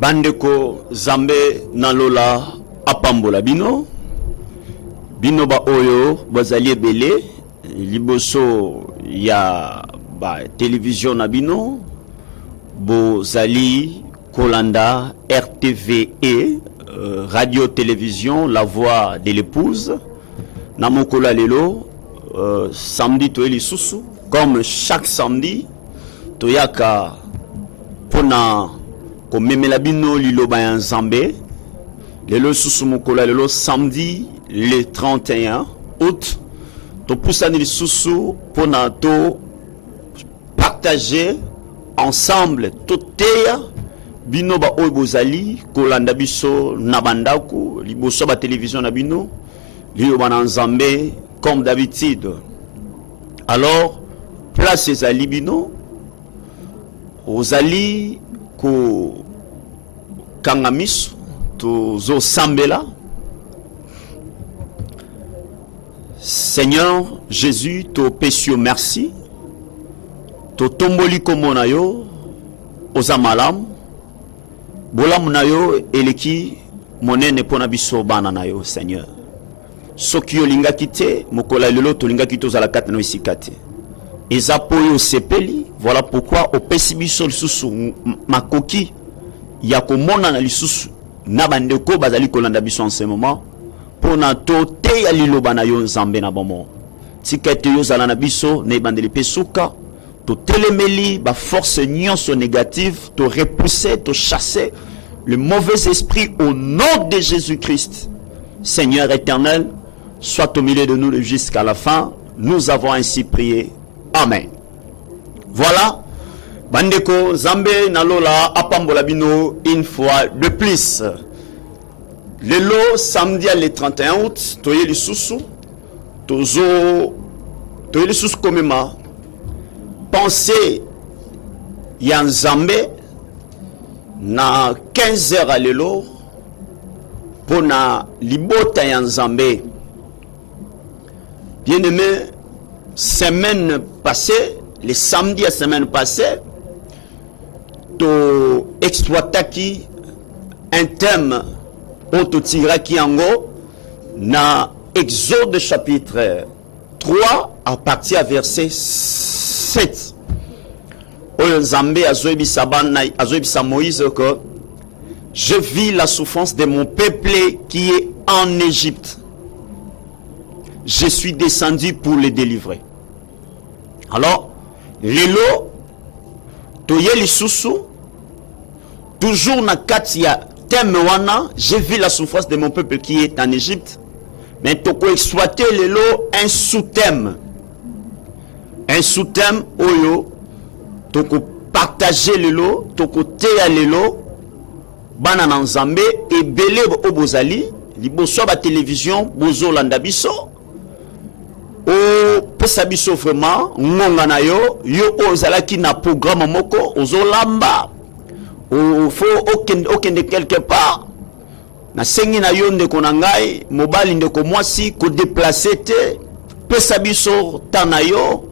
Bandeko Zambe nalola apambola bino ba oyo bazali ebele liboso ya télévision na bino bozali kolanda RTVE radio télévision la voix de l'épouse na mokola lelo samedi to elisusu comme chaque samedi toyaka pona komemela bino liloba ya Nzambe lelo susu mokola lelo samedi le 31 août to pusani lisusu pona to partager ensemble to teya bino ba oyo bozali kolanda biso na bandako liboso ba télévision na bino liloba na Nzambe comme d'habitude. Alors place ezali bino ozali ko kangamiso tozo sambela. Seigneur Jésus, to pesio merci, to tomboli komona yo ozamalam bolam na yo eleki monene pona biso bana na yo Seigneur. Soki yo linga kite mokola lelo to linga kito za la kate no isikate eza poyo sepeli. Voilà pourquoi au pesi biso lisusu makoki ya komona na lisusu na bandeko bazali kolanda biso en ce moment pona to te ya liloba na yo Nzambe na bomo tikete yo zala na biso na bandeli pesuka to telemeli ba force nyonso négative to repousser to chasser le mauvais esprit au nom de Jésus-Christ. Seigneur éternel, sois au milieu de nous jusqu'à la fin. Nous avons ainsi prié. Amen. Voilà. Bandeko Zambe nalola apambola bino une fois de plus. Lelo samedi le 31 août, toye lisusu komema pensée ya Nzambe na 15h à lelo pona libota ya Nzambe. Bien-aimé, semaine passée, les samedis à semaine passée, to exploitaki un thème autotiraki ango na Exode chapitre 3 à partir à verset 7. Oyo Nzambe azoebisa Moïse que je vis la souffrance de mon peuple qui est en Égypte. Je suis descendu pour les délivrer. Alors, lelo toye lisusu toujours na kati ya thème wana, je vis la souffrance de mon peuple qui est en Égypte. Mais toko exploiter lelo un sous-thème. Un sous-thème oyo toko partager lelo, toko teya lelo bana na Nzambe ebele obozali liboso ba télévision bozo landa biso o pesa biso vraiment ngonga na yo ozalaki na programme moko ozolamba o faut okende quelque part na sengi na yo ndeko na ngai mobali ndeko mwasi ko déplacer te pesa biso tana yo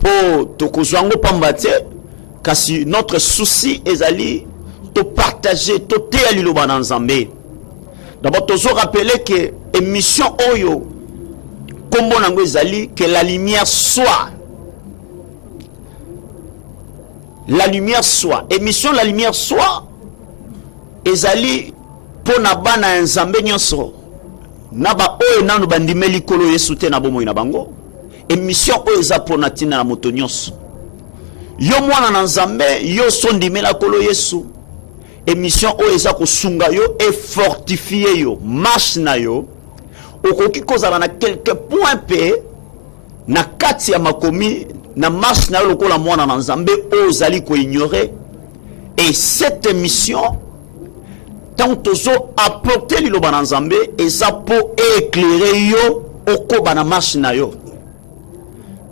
po tokozwango pambate kasi notre souci ezali to partager to teya liloba na Nzambe. D'abord tozo rappeler que émission oyo kombo nango ezali que la lumière soit. La lumière soit. Émission la lumière soit ezali pona bana Nzambe nyonso na ba oyo nanu bandimeli kolo Yesu te na bomoi na bango. Émission oyo eza pona tina na moto nyonso. Yo mwana na Nzambe yo sondimela kolo Yesu. Émission oyo eza kosunga yo et fortifier yo marche na yo okoki kozala na quelques points pe na kati ya makomi na marche na yo lokola mwana na Nzambe ozali ko ignorer. Et cette émission tant tozo apporter liloba na Nzambe eza po éclairer yo okoba na marche na yo.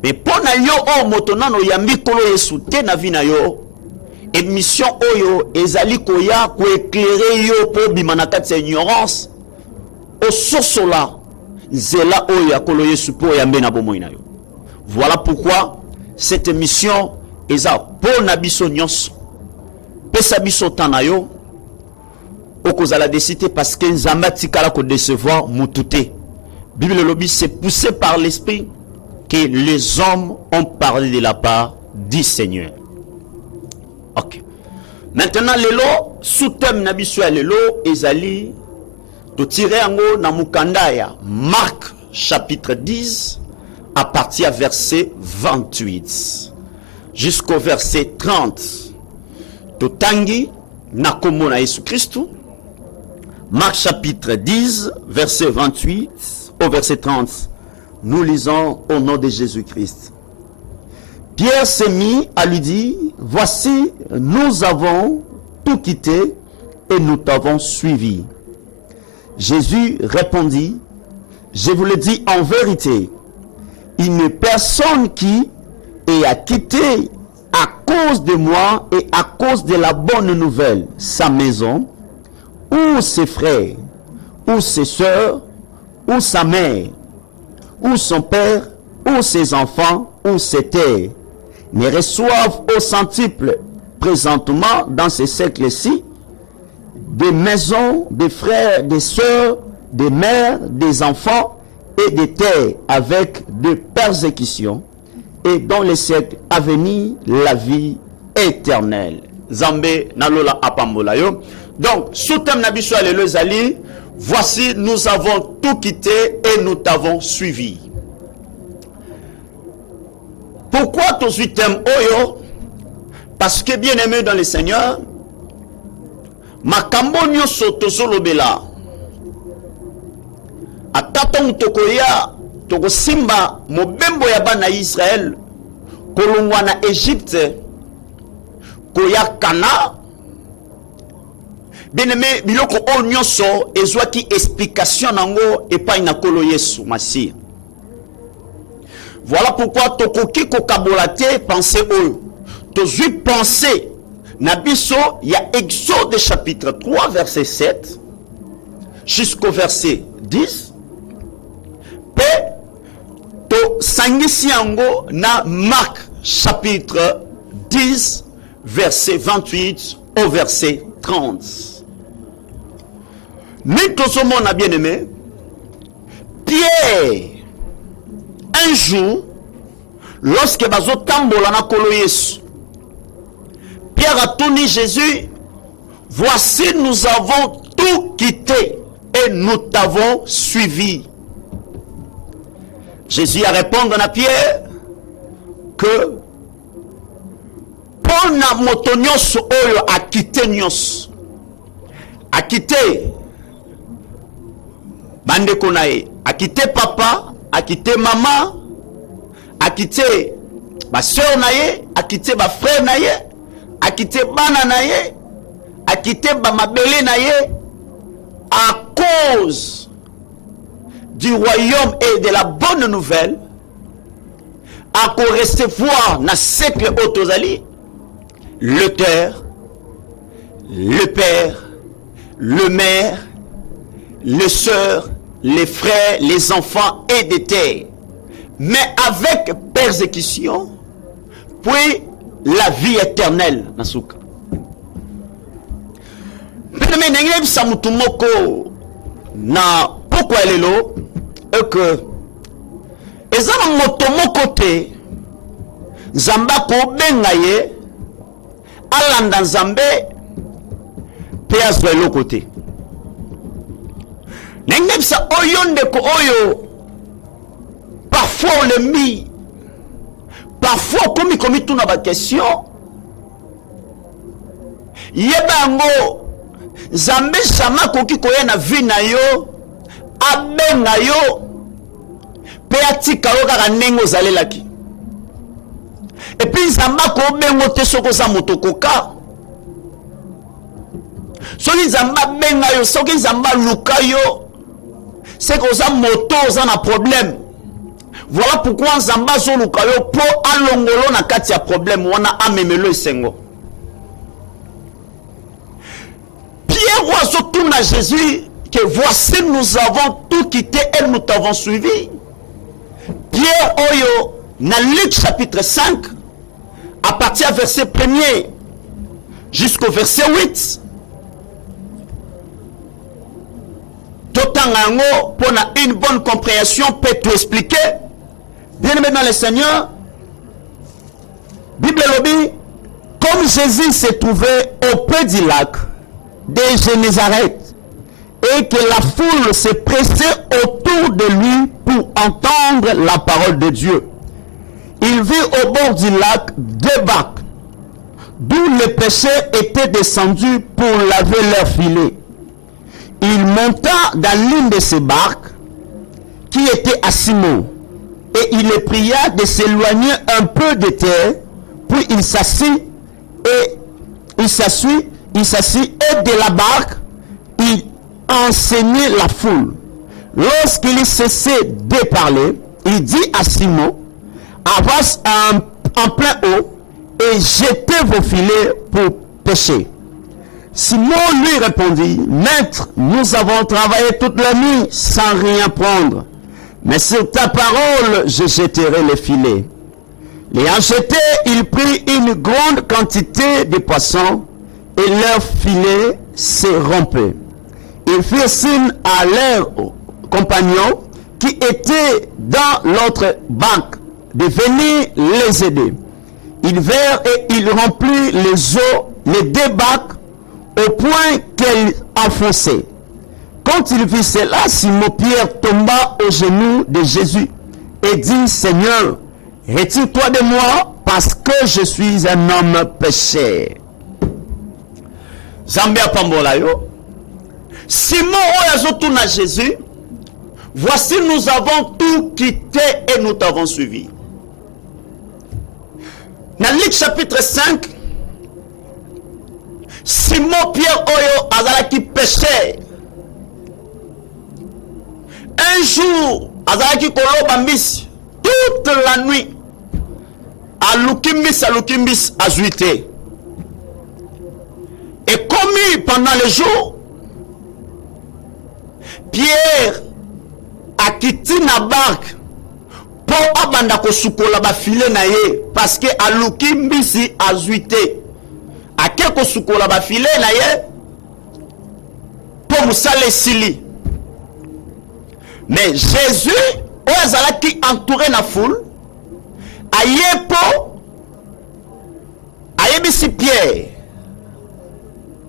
Mais pour na yo o motonano yambi kolo Yesu te na vi na yo, émission oyo ezali koya ko éclairer yo po bimana kati ignorance o sosola zela oyo ya kolo Yesu po yambe na bomoi na yo. Voilà pourquoi cette émission eza po na biso nyonso pesa biso tanayo okozala décider parce que nzamba tikala ko décevoir mututé. Bible lobby c'est poussé par l'esprit que les hommes ont parlé de la part du Seigneur. Ok. Maintenant lelo sous-thème na biso ya lelo ezali to tirer yango na mukandaya Marc chapitre 10 à partir verset 28 jusqu'au verset 30. To tangi na kombo na Yesu Christu. Marc chapitre 10 verset 28 au verset 30. Nous lisons au nom de Jésus-Christ. Pierre s'est mis à lui dire, voici, nous avons tout quitté et nous t'avons suivi. Jésus répondit, je vous le dis en vérité, il n'est personne qui ait quitté à cause de moi et à cause de la bonne nouvelle sa maison, ou ses frères, ou ses sœurs, ou sa mère, ou son père, ou ses enfants, ou ses terres, ne reçoivent au centuple présentement dans ce siècle-ci des maisons, des frères, des sœurs, des mères, des enfants et des terres avec de persécutions, et dans les siècles à venir la vie éternelle. Zambé nalola apambola yo. Donc, sous thème nabiso alelo zali, voici nous avons tout quitté et nous t'avons suivi. Pourquoi tout ce thème oyo? Parce que bien aimé dans le Seigneur, makambo nyonso tozolobela atata tokoya tokosimba mobembo ya bana Israël kolongwa na Égypte koya Kana. Bien aimé biloko o nyonso ezwaki explication nango epai na kolo Yesu Masiya. Voilà pourquoi tokoki kokabola te penser oyo tozui penser na biso ya Exode chapitre 3 verset 7 jusqu'au verset 10 pe to sangisi yango na Marc chapitre 10 verset 28 au verset 30. Mais tout ce monde a bien aimé Pierre. Un jour, lorsque bazo tambola na kolo Yesu, Pierre a tourné Jésus, voici nous avons tout quitté et nous t'avons suivi. Jésus a répondu à Pierre que pour na moto nyonso oyo a quitté nyonso, a quitté bande konae, a quitté papa, a quitté maman, a quitté ma soeur naye, a quitté ma frère naye, a quitté bana naye, a quitté ma mabele naye, à cause du royaume et de la bonne nouvelle, à recevoir na siècle autozali, le terre, le père, le mère, les sœurs, les frères, les enfants et des terres, mais avec persécution, puis la vie éternelle. Nasuka. Pourquoi elle est là? Et que les hommes motomo côté, Zamba ko bengaye, alanda Zambé, péazwe l'autre côté. Nengebsa oyonde ko oyo parfois on le mit parfois comme tout na ba question yebango Zambe sama koki koya na vie na yo abenga yo pe atika yo kaka ndenge ozalelaki et puis Zamba ko bengo te soko za motokoka soki Zamba benga yo soki Zamba luka yo c'est que ça moto ça un problème Voilà pourquoi Nzamba Zolukayo po alongolo na kati ya problème wana amemelo esengo. Pierre oiseau tourne à Jésus que voici nous avons tout quitté et nous t'avons suivi. Pierre Oyo na Luc chapitre 5 à partir du verset 1er jusqu'au verset 8. Totangango pour une bonne compréhension peut tout expliquer. Bien aimé dans le Seigneur, Bible lobby, comme Jésus se trouvait auprès du lac de Génézareth et que la foule se pressait autour de lui pour entendre la parole de Dieu, il vit au bord du lac deux barques d'où les pêcheurs étaient descendus pour laver leurs filets. Il monta dans l'une de ces barques qui était à Simon et il le pria de s'éloigner un peu de terre, puis il s'assit et de la barque il enseignait la foule. Lorsqu'il cessait de parler, il dit à Simon: avance en plein eau et jetez vos filets pour pêcher. Simon lui répondit: Maître, nous avons travaillé toute la nuit sans rien prendre, mais sur ta parole je jetterai les filets. L'ayant jeté, il prit une grande quantité de poissons et leurs filets se rompaient. Ils firent signe à leurs compagnons qui étaient dans l'autre barque de venir les aider. Ils vinrent et ils remplirent les deux barques au point qu'elles enfonçaient. Quand il vit cela, Simon-Pierre tomba aux genoux de Jésus et dit: Seigneur, retire-toi de moi parce que je suis un homme pécheur. Zambia Pambola yo. Simon oyazotourne à Jésus. Voici, nous avons tout quitté et nous t'avons suivi. Dans Luc chapitre 5, Simon Pierre Oyo azalaki péché. Un jour, azalaki koloba mbisi toute la nuit. Aluki mbisi azuite. Et commis pendant le jour, Pierre a quitté la barque pour abanda kosukola ba filet na ye parce que aluki mbisi azuite. A quelque sukola ba filet na ye pour musale sili. Mais Jésus ozalaki entouré na foule ayepo ayebisi Pierre.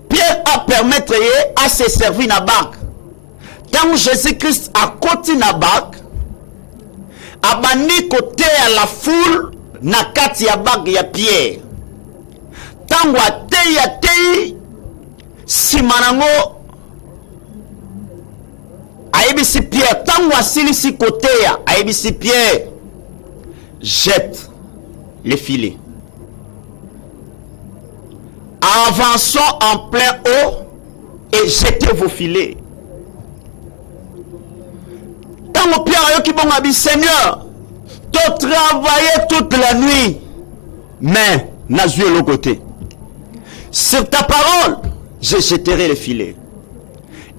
Pierre a permettre à se servir na barque. Quand Jésus-Christ a côté na barque, abani côté à la foule na kati ya barque ya Pierre. Tango atei simanango ayebisi Pierre. Tango asilisi côté ya ayebisi Pierre, jette les filets. Avançons en plein eau et jetez vos filets. Tango Pierre ayoki bongo abi: Seigneur, tu travaillé toute la nuit, mais n'a joué l'autre côté. Sur ta parole, je jetterai les filets.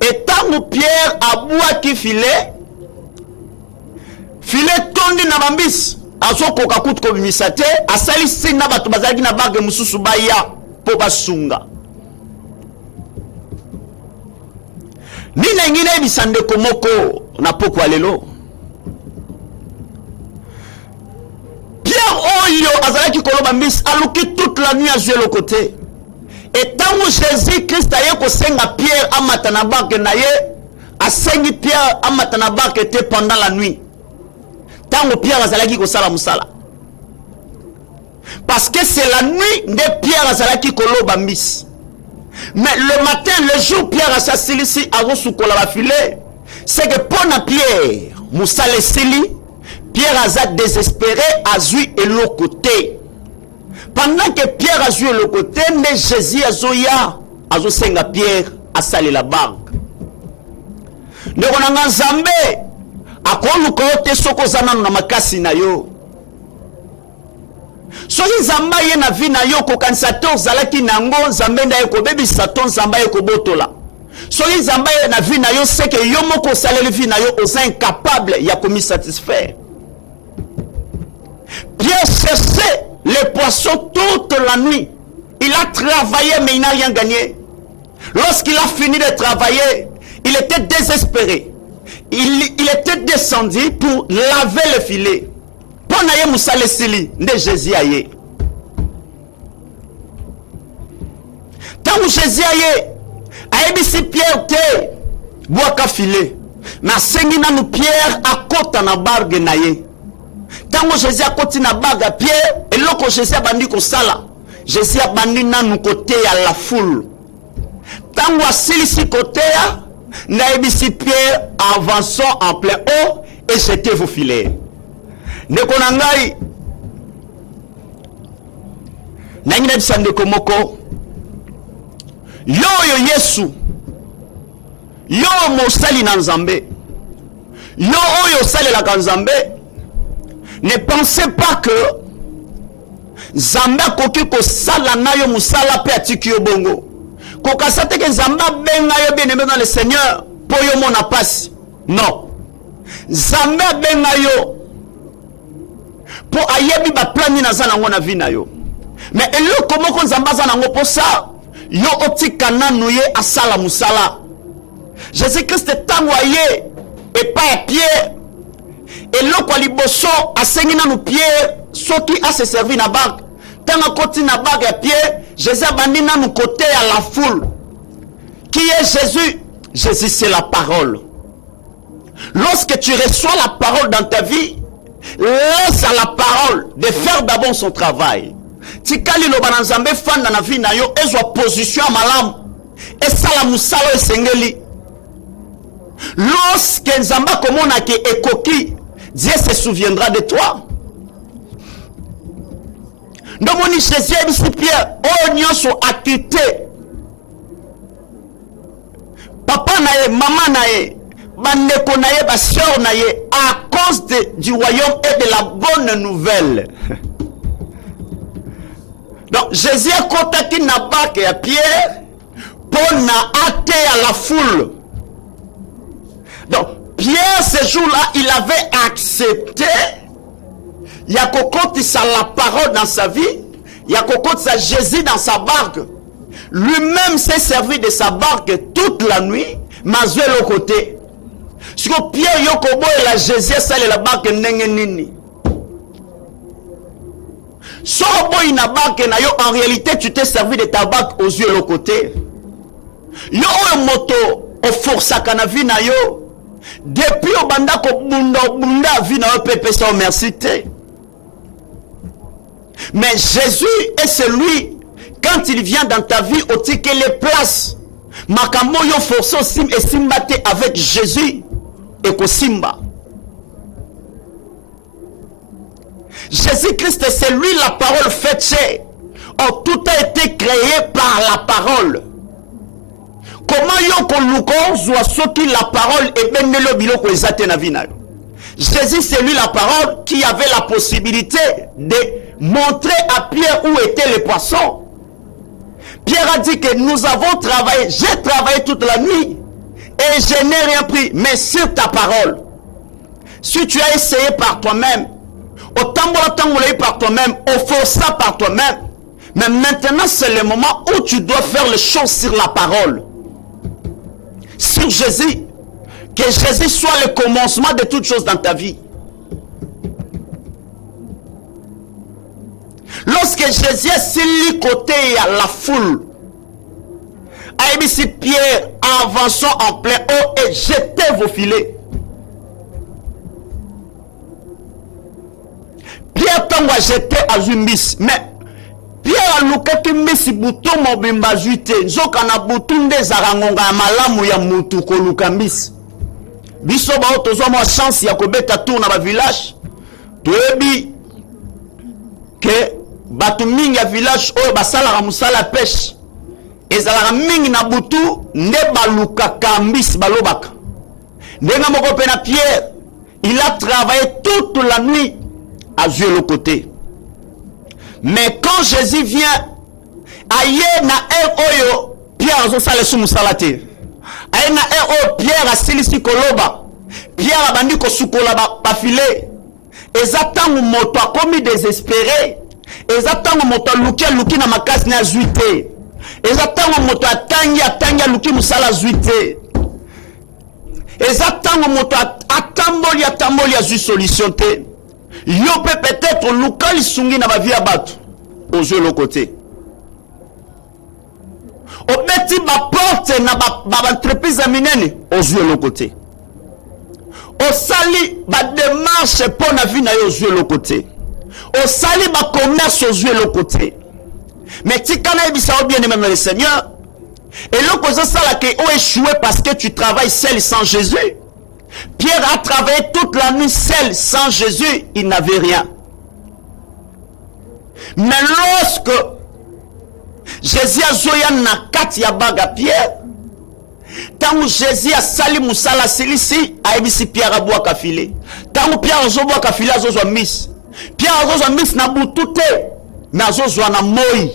Et tant Pierre a boit qui filet tondi na bambis, aso koka kutu ko bimisate, asali sina batu bazaki na barke mususu baya po basunga. Nina ngine bisande komoko na poko alelo. Pierre Oyo azalaki koloba mbisi aluki toute la nuit à jouer le côté. Et tant que Jésus-Christ a yeko senga Pierre amata na barke na ye, a sengi Pierre amata na barke était pendant la nuit. Tant que Pierre azalaki ko sala musala. Parce que c'est la nuit de Pierre azalaki koloba mbisi. Mais le matin, le jour Pierre a sassili si a resukola ba filet, c'est que pour Pierre, musale sili, Pierre a désespéré a joué et l'autre côté. Pendant que Pierre a joué le côté, mais Jésus a zoya, a zo senga Pierre a salé la barque. Ne konanga Zambé, akoluka ote soko zananu na makasi na yo. Soki nzamba ye na vi na yo kokanisa te ozalaki nango nzambe nda ye kobebisa to nzamba ye kobotola. Soki nzamba ye na vi na yo seke yo moko osaleli vi na yo oza incapable ya komisatisfaire. Pierre cherchait les poissons toute la nuit. Il a travaillé mais il n'a rien gagné. Lorsqu'il a fini de travailler, il était désespéré. Il était descendu pour laver le filet. Pour naye musale sili de Jésus aye. Tant que Jésus aye, aebisi Pierre te boaka filet. Mais sengi na nous Pierre à côté na bargue naye. Tant que Jésus a côté na bargue Pierre et loko Jésus a bandi ko sala. Jésus a bandi na nous côté à la foule. Tant que silisi côté a naebisi Pierre avançons en plein eau et jetez vos filets. Nekonangai nangina bisande komoko yo Yesu yo mosali na Nzambe yo oyo sali la Nzambe. Ne pensez pas que Nzambe koki ko sala na yo musala pe atiki yo bongo kokasate ke Nzambe benga yo bien-aimé dans le Seigneur po yo mona passe. Non, Nzambe benga yo po ayebi ba plani na zana ngona vina yo. Mais elo komoko Nzamba zana ngo posa yo otika nanu ye asala musala. Jésus-Christ tango aye et pas Pierre elo kwa liboso asengi nanu Pierre soki a se servi na barque. Tanga koti na barque ya Pierre, Jésus abandi nanu côté à la foule. Qui est Jésus? Jésus c'est la parole. Lorsque tu reçois la parole dans ta vie, laisse à la parole de faire d'abord son travail. Tikali lo bananzambe fanda na vie na yo ezwa position malamu. Esala musalo esengeli. Lorsque Nzamba komona ke ekoki, Dieu se souviendra de toi. Ndomoni Jésus ebisi Pierre o nyonso akite. Papa na ye, maman na ye, bandeko na ye, ba sœur na ye, à cause du royaume et de la bonne nouvelle. Donc Jésus a contacté na barque à Pierre pour na ate à la foule. Donc Pierre ce jour-là il avait accepté Yakokoti sa la parole dans sa vie, Yakokoti sa Jésus dans sa barque. Lui-même s'est servi de sa barque toute la nuit, mazoué le côté. Si Pierre Yokobo et la Jésus sale la barque nini. Sorobo ina barque na yo, en réalité tu t'es servi de ta barque aux yeux de l'autre côté. Yo moto au força canavi na yo. Depuis au banda ko bunda vi na yo pepe sa merci te. Mais Jésus est celui quand il vient dans ta vie au ticket les places. Makambo yo forço sim et simbate avec Jésus et ko simba. Jésus-Christ c'est lui la parole faite chair. Or tout a été créé par la parole. Comment yo ko luko zwa soki la parole et benelo biloko ezate na vina. Jésus c'est lui la parole qui avait la possibilité de montrer à Pierre où étaient les poissons. Pierre a dit que nous avons travaillé, j'ai travaillé toute la nuit et je n'ai rien pris, mais sur ta parole. Si tu as essayé par toi-même, autant par toi-même, au forçat par toi-même, mais maintenant c'est le moment où tu dois faire les choses sur la parole. Sur Jésus. Que Jésus soit le commencement de toutes choses dans ta vie. Lorsque Jésus est sur le côté à la foule, Aïbisi Pierre, avançons en plein eau et jetez vos filets. Pierre tombe à jeter à une miss, mais Pierre a loukaki misi bouton mobimba juite, nzokana bouton des arangonga malamu ya mutu ko lukambis. Biso ba otozo mo chance ya kobeta tour na ba village. Toyebi que batu mingi ya village oyo basala musala pêche. Ezala mingi na butu nde baluka kambis balobaka. Ndenga moko pena Pierre, Il a travaillé toute la nuit à jouer le côté. Mais quand Jésus vient, aïe na oyo Pierre a sale sous musalate. Aïe na oyo Pierre a silisi koloba. Pierre a bandi ko sukola ba filé. Exactement moto a commis désespéré. Exactement moto luki na makasi na zuité. Exactement moto atangi luki musala zuité. Exactement moto atamboli a zu solution te. Yo peut-être lukali sungi na ba via batu. Au jeu le côté. Au beti ba porte na ba entreprise minene au jeu le côté. Au sali ba démarche pour na vie na yo jouer le côté. Au sali ba commerce au jouer le côté. Mais tu kana bisa bien aimé le Seigneur. Et le cause ça là que ont échoué parce que tu travailles seul sans Jésus. Pierre a travaillé toute la nuit seul sans Jésus, il n'avait rien. Mais lorsque Jésus a joué na kati ya baga Pierre, tant Jésus a sali musala silisi a ebisi Pierre a boa kafile. Tant Pierre a boa kafile a zo miss. Pierre a zo miss na butute na zo na moi.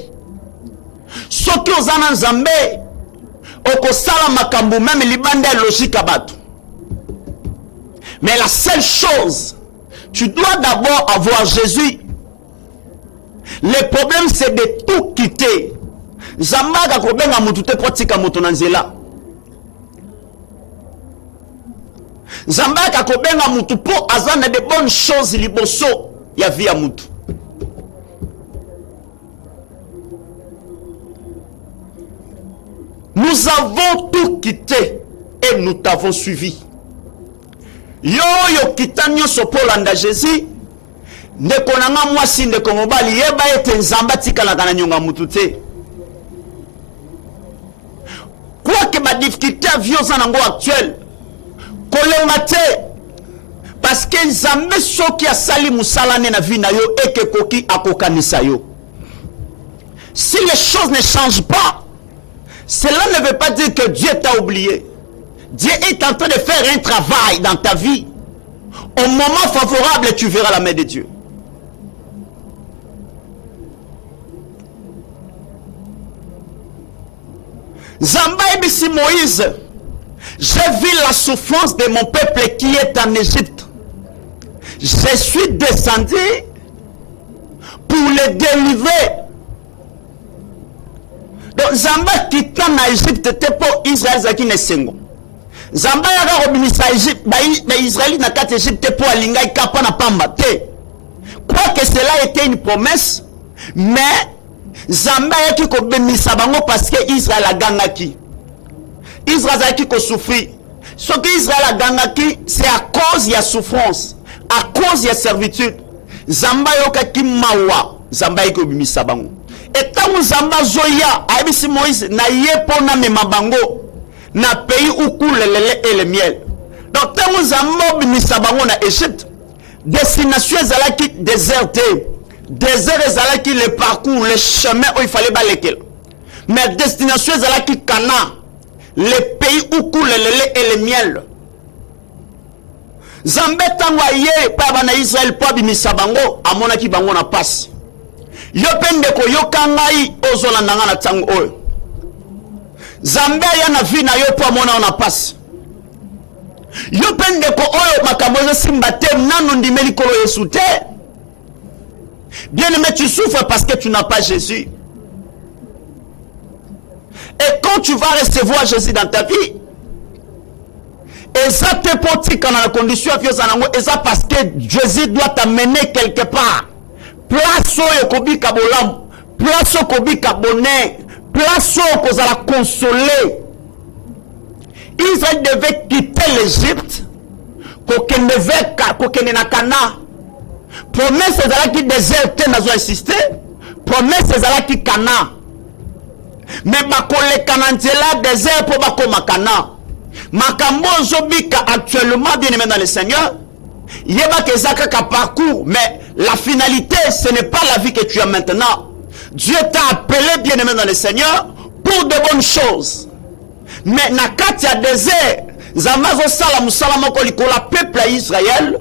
Soki ozana nzambe okosala makambo même libanda logique abatu. Mais la seule chose, tu dois d'abord avoir Jésus. Le problème c'est de tout quitter. Zambaga kobenga mutu te pratika mutu na nzela. Zambaga kobenga mutu po azana de bonnes choses liboso ya vie ya mutu. Nous avons tout quitté et nous t'avons suivi. Yo kitanyo sopolanda Jésus ndeko nanga mwasi ndeko mobali yeba ete nzamba tikala kana nyonga mutute. Quoi que ma difficulté violence nango actuel kolenga te parce que nzambe soki asali musala ne na vie na yo eke koki akokanisa yo. Si les choses ne changent pas, cela ne veut pas dire que Dieu t'a oublié. Dieu est en train de faire un travail dans ta vie. Au moment favorable, tu verras la main de Dieu. Zamba ebisi Moïse, j'ai vu la souffrance de mon peuple qui est en Égypte. Je suis descendu pour le délivrer. Donc Zamba quittant l'Égypte, c'était pour Israël qui n'est single. Zamba yaka kobimisa Égypte ba Israël na kati Égypte pour alingai kapa na pamba te. Quoi que cela était une promesse, mais Zamba yaki kobimisa bango parce que Israël a gangaki. Israël a qui souffrir. Ce que Israël a gangaki, c'est à cause de la souffrance, à cause de la servitude. Zamba yoka ki mawa, Zamba yaki kobimisa bango. Et tant Zamba zoya, aibisi Moïse na yepo na mema bango. Na pays où coule le lait et le miel. Donc, tant que nous avons mis na Égypte, destination est déserte. Désert est le parcours, le chemin où il fallait balayer. Mais destination est Cana, le pays où coule le lait et le miel. Zambé tangoye, pas na Israël, pas bimisa bango, à mon aki bango na passe. Yo pendeko yo kangai, ozola nanga tango oyo. Zambé ya na vie na yo po mona na passe. Yo pendeko oyo makambo simba te nanu ndimeli kolo Yesu te. Bien aimé, tu souffres parce que tu n'as pas Jésus. Et quand tu vas recevoir Jésus dans ta vie, et ça te porte quand la condition et ça parce que Jésus doit t'amener quelque part. Place au kobika bolam, place au kobika bonheur. Place où la consoler. Israël devait quitter l'Égypte. Qu'aucun devait na Cana. Promesse c'est qui déserte n'a pas insisté. Promesse c'est qui Cana. Mais bakole Canantela désert pour bakoma Cana. Makambo zobika actuellement bien aimé dans le Seigneur. Yeba que zaka ka parcours, mais la finalité ce n'est pas la vie que tu as maintenant. Dieu t'a appelé bien aimé dans le Seigneur pour de bonnes choses. Mais na kati ya désert, Nzambe azosala musala moko likola peuple à Israël,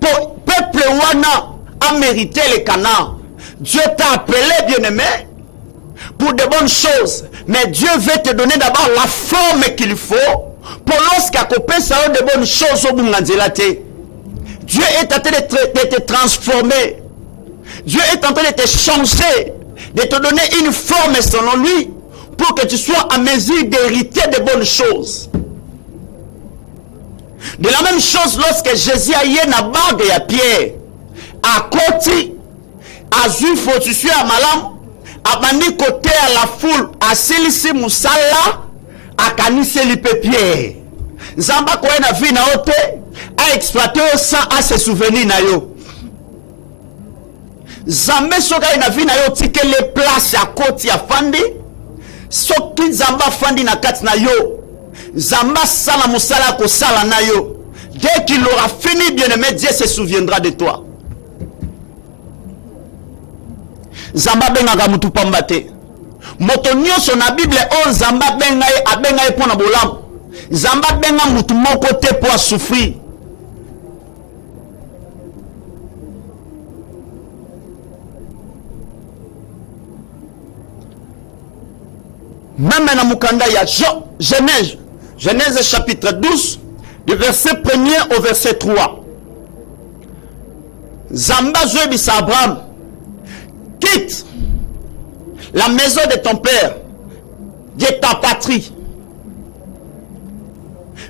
pour peuple wana a mérité le Canaan. Dieu t'a appelé, bien-aimé, pour de bonnes choses. Mais Dieu veut te donner d'abord la forme qu'il faut pour lorsqu'à copé ça de bonnes choses au Bunganzelate. Dieu est en train de te transformer. Dieu est en train de te changer, de te donner une forme selon lui pour que tu sois à mesure d'hériter de bonnes choses. De la même chose lorsque Jésus a eu une bague à Pierre, à côté, à Zuif, tu suis à Malam, à bandi côté à la foule, à Célici Moussala, à Kanissé Pierre. Zamba quoi na vie na ote, a exploité au sang à se souvenir na yo. Zambé soka na vie na yo tike les places à côté à Fandi, soki Zamba Fandi na kat na yo. Zamba sala Moussala ko sala na yo. Dès qu'il aura fini, bien-aimé, Dieu se souviendra de toi. Zamba benga mutu pambate. Moto nyonso na Bible on Zamba benga abenga pona bolam. Zamba benga mutu moko te pour souffrir. Même na mukanda ya Genèse chapitre 12 du verset 1er au verset 3. Zamba Zoebisa Abraham, quitte la maison de ton père, de ta patrie,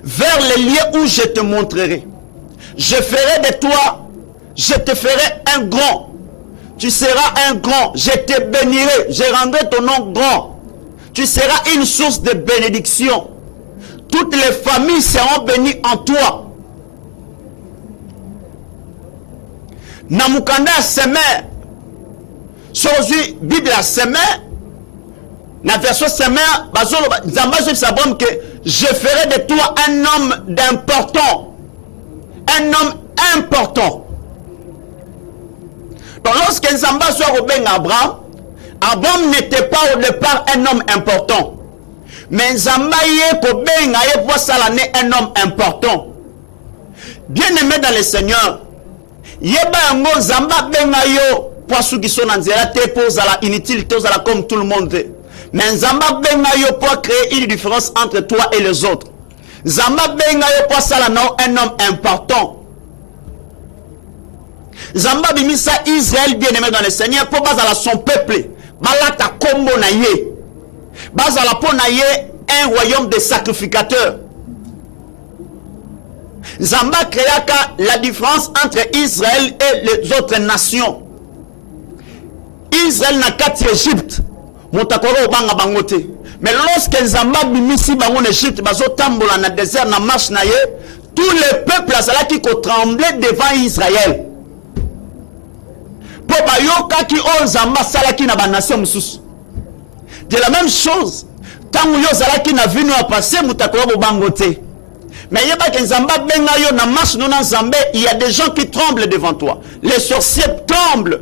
vers les lieux où je te montrerai. Je ferai de toi, je te ferai un grand. Tu seras un grand. Je te bénirai. Je rendrai ton nom grand. Tu seras une source de bénédiction. Toutes les familles seront bénies en toi. Namukanda seme. Sozu Bible a seme. La version seme. Que je ferai de toi un homme d'important. Un homme important. Donc lorsque Nzamba soit Robin Abraham, Abraham n'était pas au départ un homme important. Mais Nzamba un homme important. Bien aimé dans le Seigneur, Yeba yango Nzamba benga yo poisu qui sont en zérate pour la inutile, comme tout le monde. Mais Nzamba benga yo pour créer une différence entre toi et les autres. Nzamba benga yo pour un homme important. Zamba bimisa Israël bien aimé dans le Seigneur pour bazala son peuple. Balata kombo na ye. Bazala po na ye un royaume de sacrificateurs. Zamba créa la différence entre Israël et les autres nations. Israël n'a qu'à Égypte. Montakoro banga bangote. Mais lorsque Zamba bimisi bango en Égypte, bazo tambola na désert na marche na ye, tous les peuples azala qui tremblaient devant Israël. De la même chose, tant que yo zalaki na vino a passé mutakoro bobangote. Mais yeba ke Nzamba benga yo na marche non Nzambe, il y a des gens qui tremblent devant toi. Les sorciers tremblent.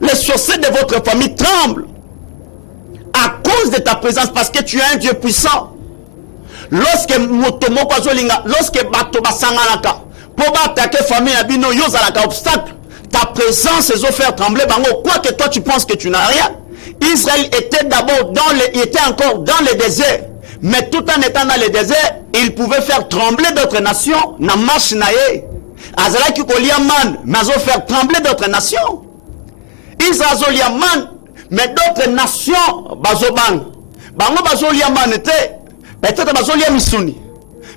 Les sorciers de votre famille tremblent à cause de ta présence parce que tu es un Dieu puissant. Lorsque motomo kwazolinga, lorsque bato basanganaka, pour attaquer famille na bino yo zalaka obstacle. Ta présence les offert trembler bango. Quoi que toi tu penses que tu n'as rien. Israël était d'abord il était encore dans le désert. Mais tout en étant dans le désert, il pouvait faire trembler d'autres nations. Na marche naye. Azala ki koliaman, mais faire trembler d'autres nations. Israël zoliaman, mais d'autres nations bazobang. Bango bazoliaman était peut-être bazolia misuni.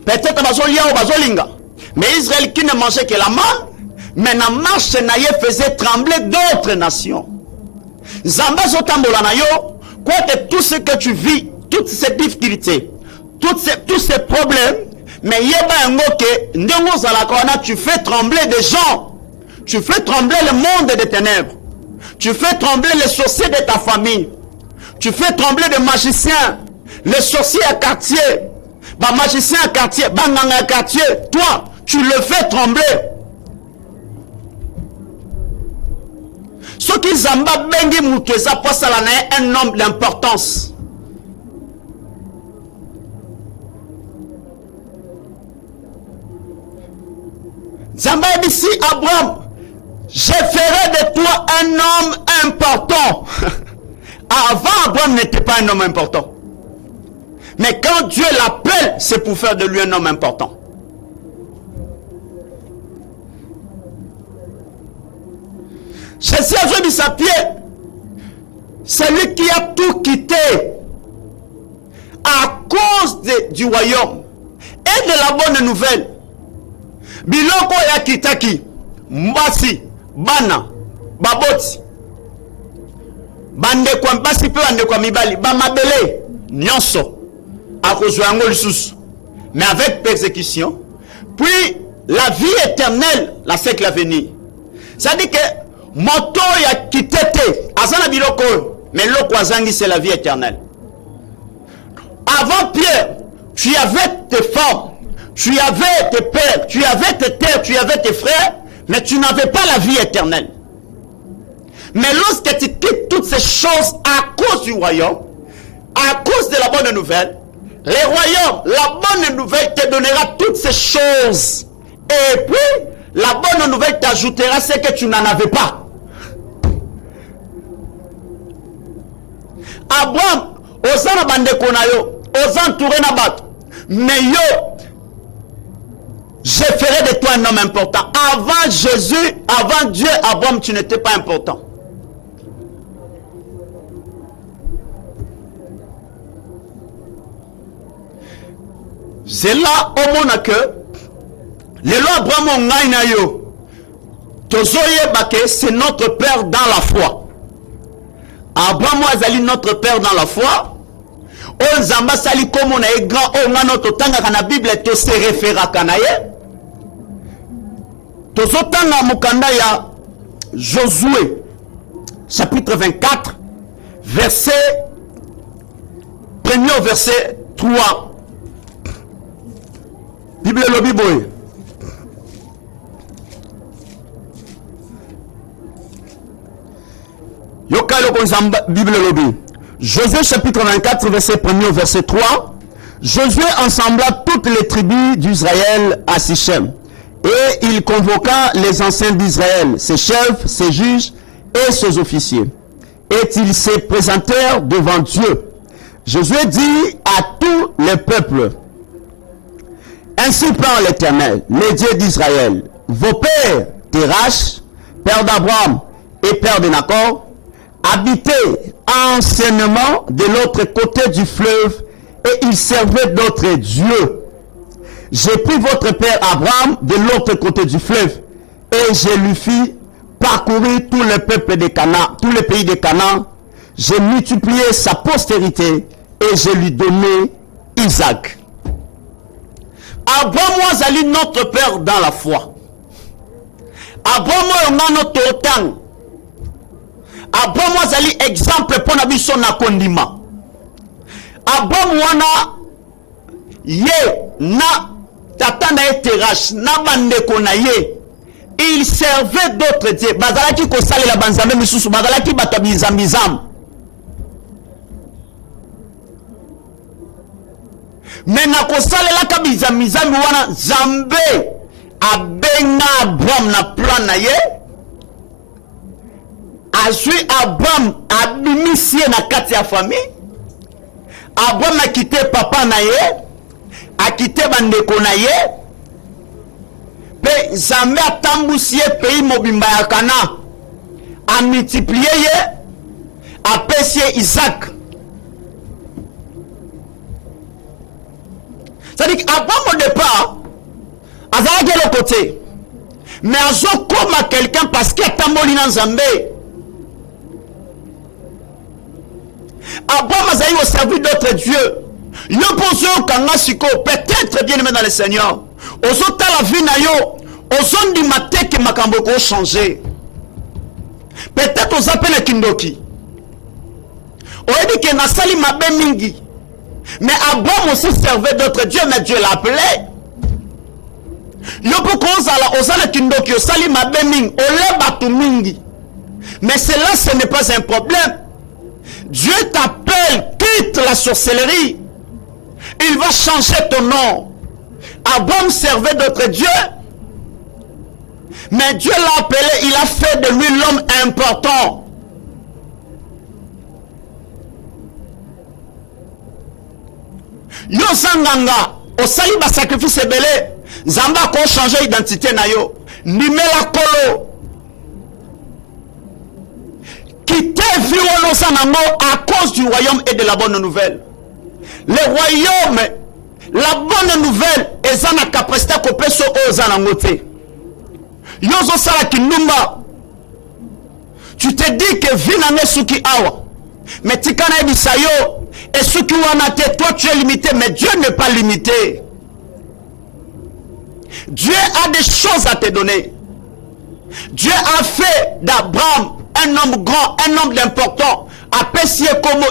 Peut-être bazolia ou bazolinga. Mais Israël qui ne mangeait que la manne. Mais la marche naye faisait trembler d'autres nations. Zamba zotambola na yo, quoi que tout ce que tu vis, toutes ces difficultés, tous ces problèmes, mais yeba ngoke ndongo zalakona tu fais trembler des gens. Tu fais trembler le monde des ténèbres. Tu fais trembler les sorciers de ta famille. Tu fais trembler des magiciens, les sorciers à quartier, bah magiciens à quartier, banganga à quartier. Toi, tu le fais trembler. Ce qui Zamba bengi mutweza posa la un homme d'importance. Zamba ici Abraham, je ferai de toi un homme important. Avant, Abraham n'était pas un homme important. Mais quand Dieu l'appelle, c'est pour faire de lui un homme important. Jésus a mis sa pied. C'est lui qui a tout quitté à cause du royaume et de la bonne nouvelle. Biloko ya kitaki, mbasi, bana, baboti, bande kwa mbasi pe bande kwa mibali, bamabele, nyonso, à cause de yango lisusu. Mais avec persécution, puis la vie éternelle, la siècle à venir. Ça dit que moto ya kitete, azana biloko, mais loko azangi c'est la vie éternelle. Avant Pierre, tu avais tes femmes, tu avais tes pères, tu avais tes terres, tu avais tes frères, mais tu n'avais pas la vie éternelle. Mais lorsque tu quittes toutes ces choses à cause du royaume, à cause de la bonne nouvelle, le royaume, la bonne nouvelle te donnera toutes ces choses. Et puis, la bonne nouvelle t'ajoutera ce que tu n'en avais pas. Abraham, osana bandeko na yo, osa entouré na bato, mais yo, je ferai de toi un homme important. Avant Jésus, avant Dieu, Abraham, tu n'étais pas important. C'est là au monde que le loi Abraham na yo, tozoye bake, c'est notre père dans la foi. Abraham azali notre père dans la foi. O nzamba sali comme on est grand, o ngano totanga kana Bible to se référa kana ye. Tozotanga mukanda ya Josué chapitre 24 verset 1er au verset 3. Bible lobi boy. Yokalo konzamba Bible lobi. Josué chapitre 24 verset 1er au verset 3. Josué ensembla toutes les tribus d'Israël à Sichem. Et il convoqua les anciens d'Israël, ses chefs, ses juges et ses officiers. Et ils se présentèrent devant Dieu. Josué dit à tous les peuples: ainsi parle l'Éternel, le Dieu d'Israël. Vos pères, Terach, père d'Abraham et père de Nacor, habitaient anciennement de l'autre côté du fleuve et ils servaient d'autres dieux. J'ai pris votre père Abraham de l'autre côté du fleuve et je lui fis parcourir tout le peuple de Canaan, tout le pays de Canaan. J'ai multiplié sa postérité et je lui donnai Isaac. Abraham azali notre père dans la foi. Abraham est notre temps. Abraham azali exemple pour na biso na kondima. Abraham wana ye na tata na Terach na bandeko na ye, il servait d'autres dieux. Bazalaki ko salela banzambe misusu, bazalaki bato bizambizam. Mais na ko salela ka bizambizam wana Zambe abenga Abraham na plan na ye. Azui Abraham abimisie na kati ya famille. Abraham a quitté papa na ye, a quitté bandeko na ye. Pe Zambe a tambousié pays mobimba ya Kana, a multiplié ye, a pesié Isaac. C'est-à-dire qu'Abraham au départ, a zalaki le côté, mais azo comme à quelqu'un parce qu'il a tamboli na Zambe. Abraham a zaï au service d'autres dieux. Yo poso kanga siko, peut-être bien aimé dans le Seigneur. Ozo ta la vie na yo, ozo ndi mateke makambo ko changer. Peut-être ozo appelle kindoki. Oedi ke na sali mabe mingi. Mais Abraham aussi servait d'autres dieux, mais Dieu l'appelait. Yo poko ozala ozala kindoki osali mabe mingi, ole batu mingi. Mais cela ce n'est pas un problème. Dieu t'appelle, quitte la sorcellerie. Il va changer ton nom. Abraham servait d'autres dieux. Mais Dieu l'a appelé, il a fait de lui l'homme important. Yo sanganga, au sali ba sacrifice belé, Zamba ko changer identité na yo. Nimela kolo. Quitter vivre sanango à cause du royaume et de la bonne nouvelle. Le royaume, la bonne nouvelle, est en capacité de peso aux anangote. Yozo sala kinumba. Tu te dis que vinane suki awa. Mais tikana ebisayo. Et ce qui en a été, toi tu es limité, mais Dieu n'est pas limité. Dieu a des choses à te donner. Dieu a fait d'Abraham un homme grand, un homme d'important.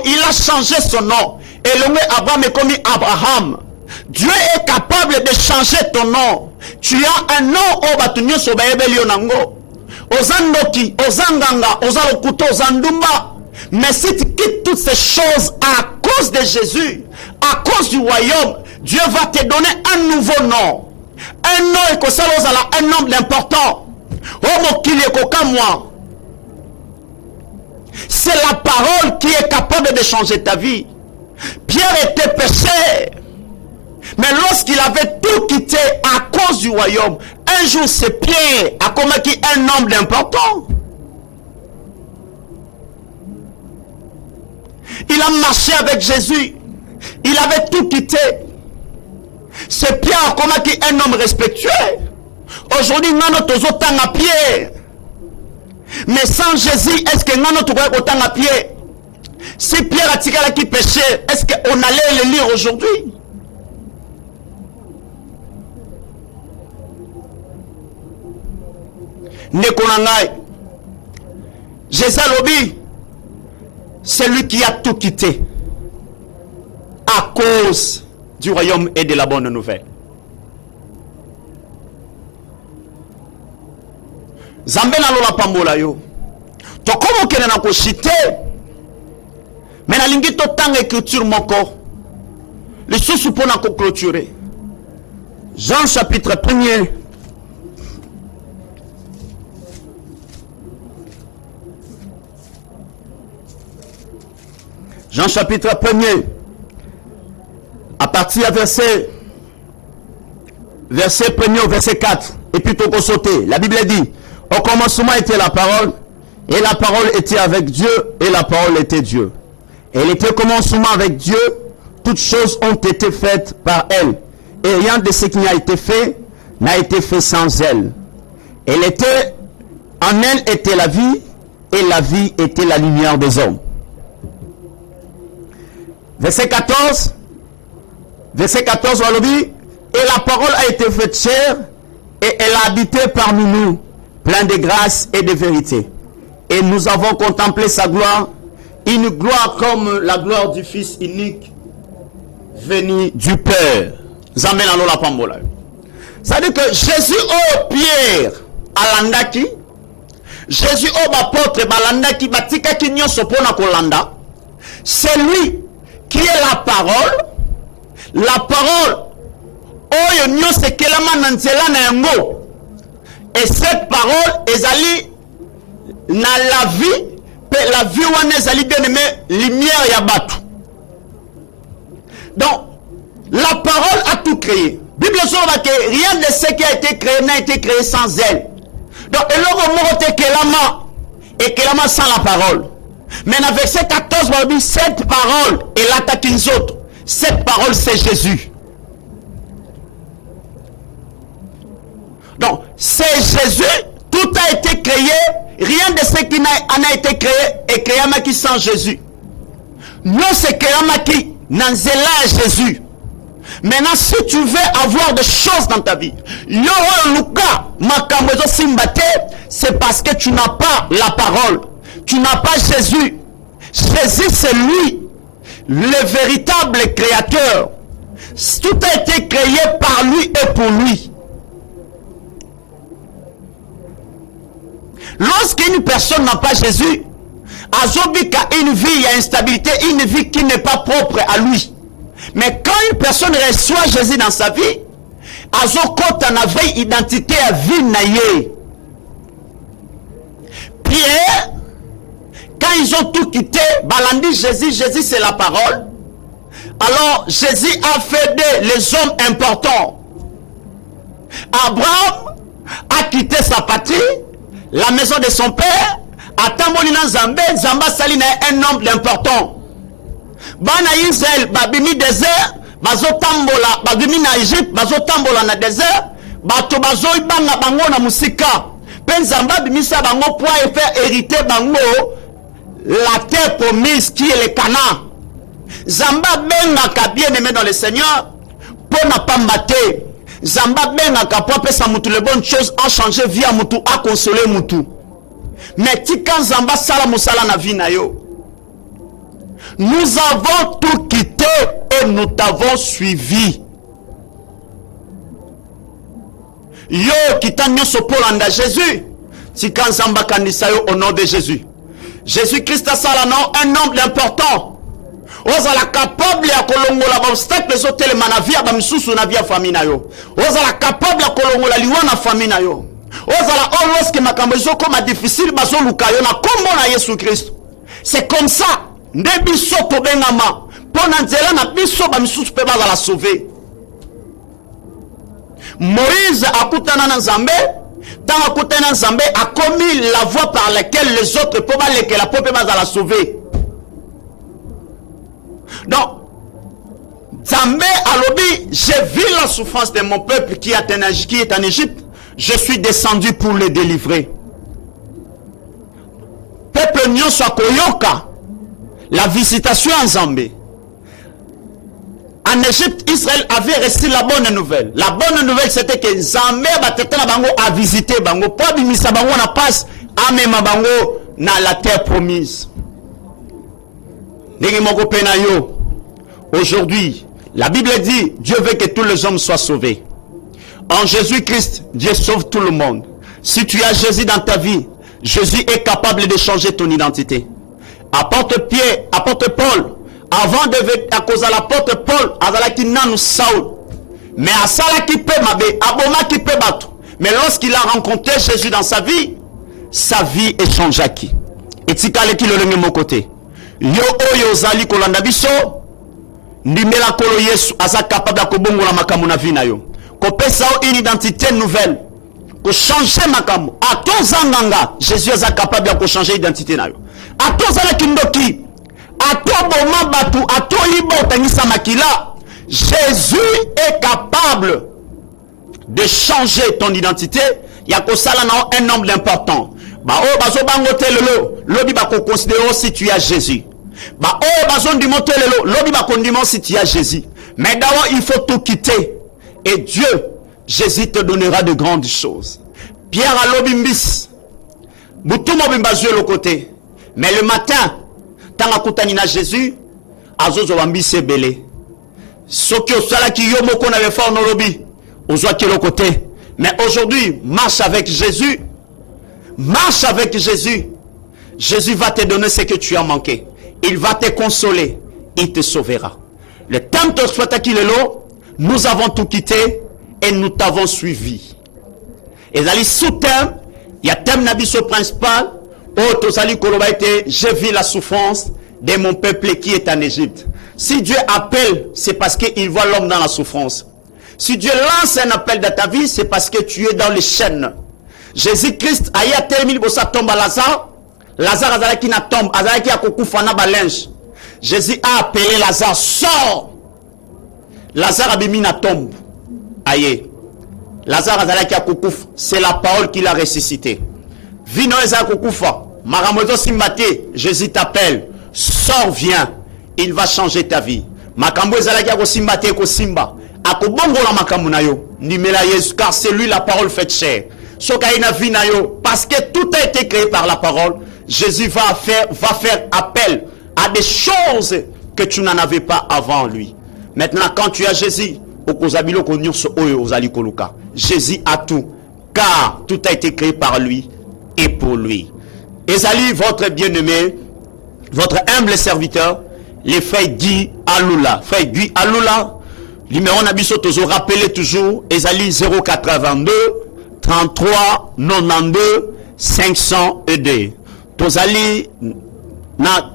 Il a changé son nom. Et le nom Abraham est comme Abraham. Dieu est capable de changer ton nom. Tu as un nom au batunyo sobaebe lionango. Ozandoki, ozanganga, ozalokuto, ozandumba. Mais si tu quittes toutes ces choses à cause de Jésus, à cause du royaume, Dieu va te donner un nouveau nom. Un nom que ça un nom d'important. C'est la parole qui est capable de changer ta vie. Pierre était pécheur. Mais lorsqu'il avait tout quitté à cause du royaume, un jour c'est Pierre a commis un homme d'important. Il a marché avec Jésus. Il avait tout quitté. C'est Pierre qui est un homme respectueux. Aujourd'hui, nous sommes autant à Pierre. Mais sans Jésus, est-ce que nous sommes autant à Pierre? Si Pierre a tiré qui péchait, est-ce qu'on allait le lire aujourd'hui? Nekonangai. Jésus Lobi. C'est lui qui a tout quitté à cause du royaume et de la bonne nouvelle. Zambe na lola pambola yo. To komo kene na ko chité. Mais na lingi to tanga écriture moko. Les choses pour na ko clôturer. Jean chapitre 1er. Jean chapitre 1er, à partir du verset 1er au verset 4, et puis tout sauter. La Bible dit, au commencement était la parole, et la parole était avec Dieu, et la parole était Dieu. Elle était au commencement avec Dieu, toutes choses ont été faites par elle, et rien de ce qui a été fait n'a été fait sans elle. En elle était la vie, et la vie était la lumière des hommes. Verset 14, on dit, et la parole a été faite chair, et elle a habité parmi nous, plein de grâce et de vérité. Et nous avons contemplé sa gloire, une gloire comme la gloire du Fils unique, venu du Père. Zamel la pambola. Ça veut dire que Jésus au Pierre, alandaki, Jésus au apôtre, balandaki, batika ki nyon sopona kolanda, c'est lui qui est la parole. La parole, oyo nyon se kelama nanzela na yango. Et cette parole, ezali na la vie, la vie wana ezali bien aimé, lumière ya batu. Donc, la parole a tout créé. Bible dit que rien de ce qui a été créé n'a été créé sans elle. Donc, et l'homme kelama et kelama sans la parole. Mais dans verset 14, on dit cette parole est l'attaque des autres. Cette parole, c'est Jésus. Donc, c'est Jésus. Tout a été créé. Rien de ce qui n'a été créé est créé qui sans Jésus. Nous, c'est créé qui n'anzela Jésus. Maintenant, si tu veux avoir des choses dans ta vie, c'est parce que tu n'as pas la parole. Tu n'as pas Jésus. Jésus, c'est lui, le véritable créateur. Tout a été créé par lui et pour lui. Lorsqu'une personne n'a pas Jésus, Azobika a une vie, il y a instabilité, une vie qui n'est pas propre à lui. Mais quand une personne reçoit Jésus dans sa vie, Azokota n'a pas identité à vie naïe. Pierre, quand ils ont tout quitté, balandi Jésus c'est la parole. Alors Jésus a fait les hommes importants. Abraham a quitté sa patrie, la maison de son père, a tamboli na Nzambe, Nzambe sali na un homme important. Bana Israël babimi désert, bazo tambola, babimi na Égypte, bazo tambola na désert, bato bazo ibanga bango na musika. Pe Nzambe bimisa bango pour faire hériter bango la terre promise qui est le Canaan. Zamba benga bien aimé dans le Seigneur pour n'a pas mater. Zamba benga pour pesa mutu les bonnes choses a changé vie à mutu a consoler mutu. Mais ti quand Zamba sala musala na vie na yo. Nous avons tout quitté et nous t'avons suivi. Yo kita nyoso pour anda Jésus. Ti quand Zamba kanisa yo au nom de Jésus. Jésus-Christ a sala non un nombre important. Ozala capable ya kolongola ba obstacle zo telema na via ba misusu na via famille na yo. Ozala capable ya kolongola liwa na famille na yo. Ozala lorsque makambo zo koma difficile bazo luka yo na kombo na Yesu Christ. C'est comme ça nde biso to bengama pona nzela na biso ba misusu pe bazala sauver. Moïse akutana na Nzambe, tant akutana na Nzambe a commis la voie par laquelle les autres peuvent aller que la peuple bazala sauver. Donc, Zambé alobi, j'ai vu la souffrance de mon peuple qui est en Égypte. Je suis descendu pour le délivrer. Peuple nyonso akoyoka la visitation en Zambé. En Égypte, Israël avait reçu la bonne nouvelle. La bonne nouvelle, c'était que Zambé a visité bango. Pas bimisa bango na passe, amema bango na la terre promise. Aujourd'hui, la Bible dit, Dieu veut que tous les hommes soient sauvés. En Jésus-Christ, Dieu sauve tout le monde. Si tu as Jésus dans ta vie, Jésus est capable de changer ton identité. Apôtre Paul, avant de venir à cause de l'apôtre Paul, azalaki nanu Saul. Mais à ça qui peut mabe, aboma qui peut battre. Mais lorsqu'il a rencontré Jésus dans sa vie est changée qui. Et tikale ki le mon côté. Yo oyo zali kolanda biso ndimela kolo Yesu aza capable de kobongola makambo na vie na yo. Ko pesa une identité nouvelle. Ko changer makambo. A ton zanganga, Jésus est capable de changer identité na yo. A ton zala kindoki, a ton boma batu, a ton libo tangisa makila, Jésus est capable de changer ton identité. Ya ko sala na un nombre important. Ba o bazo bango telelo, lobi ba ko considérer si tu as Jésus. Bah oh bazon di motelelo lobi ba kondiment si tu as Jésus. Mais d'abord il faut tout quitter et Dieu Jésus te donnera de grandes choses. Pierre a lobi mbis. Butumo bimbazu le côté. Mais le matin tant akutani na Jésus azozo bambise belé. Soki osala ki yo moko na befa no lobi ozwa ki le côté. Mais aujourd'hui marche avec Jésus. Marche avec Jésus. Jésus va te donner ce que tu as manqué. Il va te consoler. Il te sauvera. Le temps de Swatakilelo, nous avons tout quitté et nous t'avons suivi. Et dans les sous-thèmes, il y a thème nabiso principal. Oh, Tosali Kolobaïte, j'ai vu la souffrance de mon peuple qui est en Égypte. Si Dieu appelle, c'est parce qu'il voit l'homme dans la souffrance. Si Dieu lance un appel dans ta vie, c'est parce que tu es dans les chaînes. Jésus-Christ a terminé pour ça tombe à Lazare. Lazare azalaki na tombe, azalaki ya kokufa na balinge. Jésus a appelé Lazare, sors. Lazare abimi na tombe. Aye. Lazare azalaki ya kokufa, c'est la parole qui l'a ressuscité. Vino eza kokufa, maramozo simbate, Jésus t'appelle, sors, viens. Il va changer ta vie. Makambo ezalaki ya kosimbate ko simba. Akobongola makambo na yo. Nimela Yesu, car c'est lui la parole faite chair. Sokaina vinayo, parce que tout a été créé par la parole. Jésus va faire appel à des choses que tu n'en avais pas avant lui. Maintenant, quand tu as Jésus, Jésus a tout, car tout a été créé par lui et pour lui. Ezali, votre bien-aimé, votre humble serviteur, les frères Guy Alula. Frère Guy Alula, numéro Nabiso Tozo, rappelez toujours, Ezali 082 33 92 502. tozali na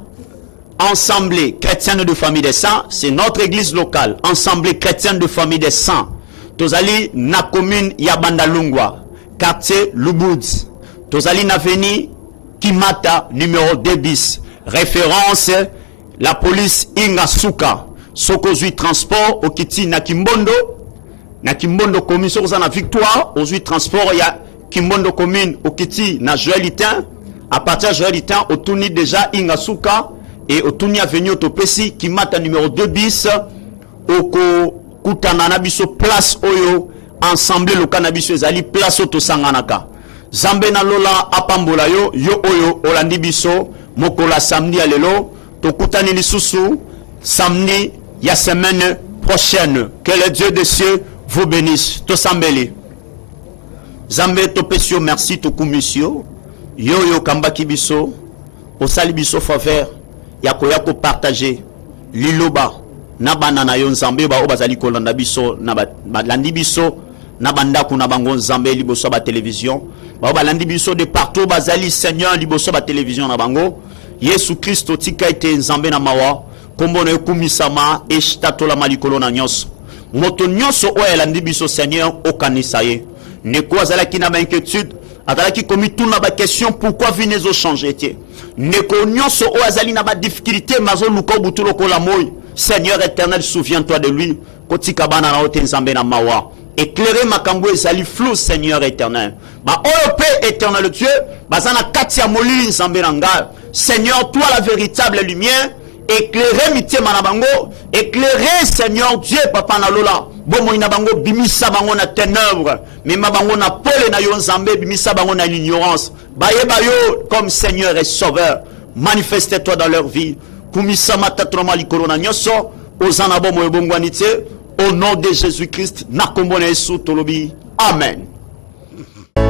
Assemblée chrétienne de famille des saints, c'est notre église locale, Assemblée chrétienne de famille des saints. Tozali na commune ya Bandalungwa, quartier Lubudz. Tozali na veni Kimata numéro 2 bis. Référence la police Ingasuka. Sokozui transport okiti na Kimbondo. Na Kimbondo commune sokoza na Victoire, ozui transport ya Kimbondo commune okiti na Joëlitin. À partir de Joëlitin, otuni déjà Ingasuka. Et au Tunia Avenue Otopesi qui mata numéro 2 bis oko kutana na biso place oyo ensemble le cannabis ezali place oto sanganaka Zambe na lola apambola yo oyo olandi biso mokola samedi alelo to kutani lisusu samedi ya semaine prochaine. Que le Dieu des cieux vous bénisse. To sambeli Zambe to pesio merci to kumisio yo kambaki biso osali biso faveur yako partager liloba na banana yo nzambe ba obazali kolanda biso na balandi biso na bandako na bango nzambe liboso ba télévision ba balandi biso de partout bazali Seigneur liboso ba télévision na bango Yesu Kristo tika ete nzambe na mawa kombo na kumisama eshitatola malikolo na nyonso moto nyonso oyo elandi biso Seigneur okanisa ye neko azalaki na ba inquiétude azalaki komi tuna ba question pourquoi vie nezo changer tie neko nyonso o azali na ba difficulté mazo luko butulo ko la moy Seigneur éternel souviens-toi de lui kotika bana na ote nzambe na mawa éclairer makambo ezali flou Seigneur éternel ba oyo pe éternel Dieu bazana kati ya molili nzambe na nga Seigneur toi la véritable lumière éclairer mitema na bango éclairer Seigneur Dieu papa na lola bomo ina bango bimisa bango na ténèbres mema bango na pole na yo nzambe bimisa bango na l'ignorance bayeba yo comme Seigneur et Sauveur manifeste-toi dans leur vie kumisa matatroma likolo na nyoso ozana bomo ebongwani te au nom de Jésus-Christ na kombo na Yesu tolobi amen. Yo